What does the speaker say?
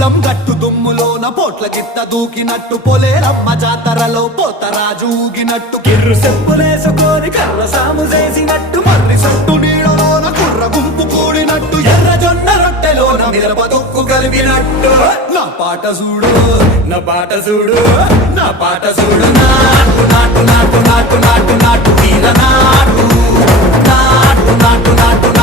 పొలం గట్టు దుమ్ములోన పోట్ల గిత్త దూకినట్టు పొలేరమ్మ జాతరలో పోతరాజు ఊగినట్టు కిర్రు చెప్పులేసుకొని కర్ర సాము చేసినట్టు మర్రి సట్టు నీడలోన కుర్ర గుంపు కూడినట్టు ఎర్ర జొన్న రొట్టెలోన మిరప దొక్కు కలిపినట్టు నా పాట చూడు నా పాట చూడు నా పాట చూడు నాటు నాటు నాటు నాటు నాటు నాటు వీర నాటు నాటు నాటు నాటు